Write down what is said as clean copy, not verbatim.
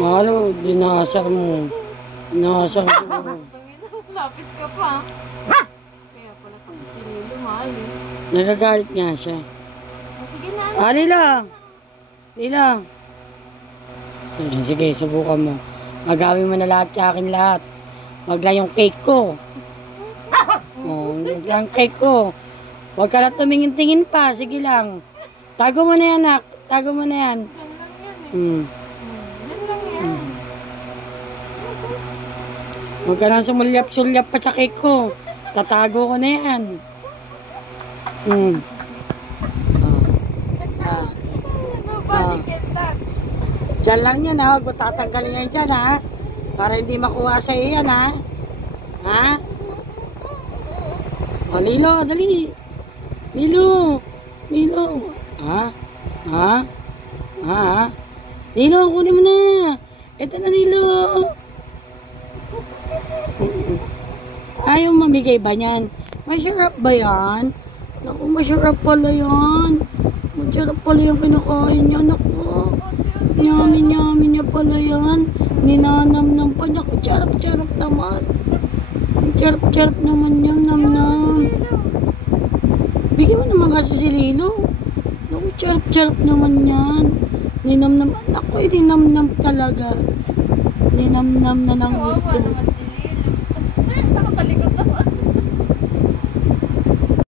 Malo, dinasar mo. Dinasar mo. Lapit ka pa. Kaya pala kung sililo, mahal eh. Nagagalit nga siya. Sige na. Ah, Lila! Lila! Sige, sige, subukan mo. Magawin mo na lahat sa akin lahat. Wag lang yung cake ko. Oh, wag lang cake ko. Huwag ka na tumingin-tingin pa. Sige lang. Tago mo na yan, anak. Tago mo na yan. Yan lang yan eh. Hmm. Yan lang yan. Huwag ka na sumulyap-sulyap pa sa cake ko. Tatago ko na yan. Hmm. Nobody can touch. Diyan lang yan, ha? Huwag mo tatanggalin yan dyan, ha? Para hindi makuha sa iyo yan, ha? Ha? O, Lilo, dali. Lilo. Lilo. Ha? Ha? Ha? Lilo, kunin mo na. Ito na, Lilo. Ayaw mamigay ba yan? Masarap ba yan? Naku, masarap pala yan. Masarap pala yung kinakain niya. Naku. Yummy niya pala yan. Ninanam-nam pa niya. Charap-charap naman. Charap-charap naman yan. Nam-nam. Bigyan mo naman kasi si Lilo. Naku, charap-charap naman yan. Ninam-nam. Naku, ninam-nam talaga. Ninam-nam na ng gusto.